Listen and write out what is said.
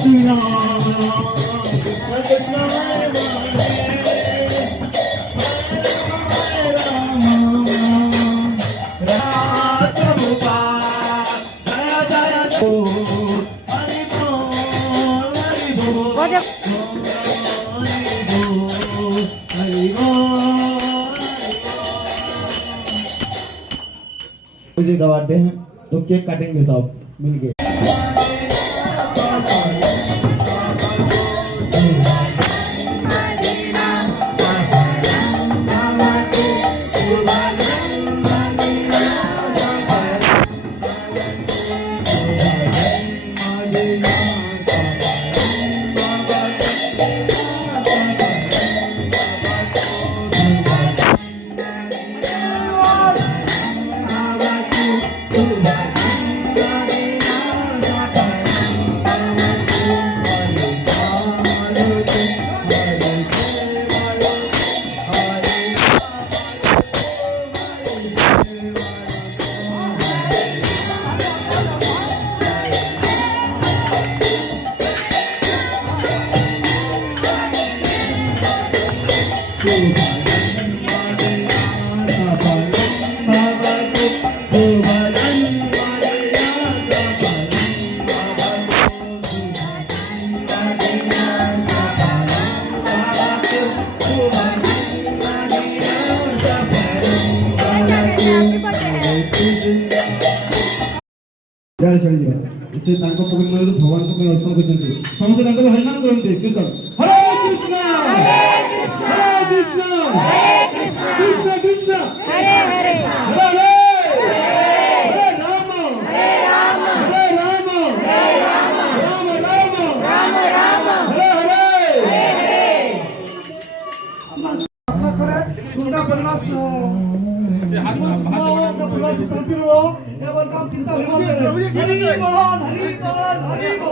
श्री राम कृष्ण मुझे गवाते हैं तो केक काटेंगे सब मिलके। इसे तांको पवित्र मन भगवान को अर्पण करते समस्त तांको हरिनाम करते कीर्तन हरे कृष्ण कृष्ण कृष्ण हरे हरे हरे हरे राम हरे राम राम हरे हरे अपना करे सुंदर बनना हरि बोल हरि बोल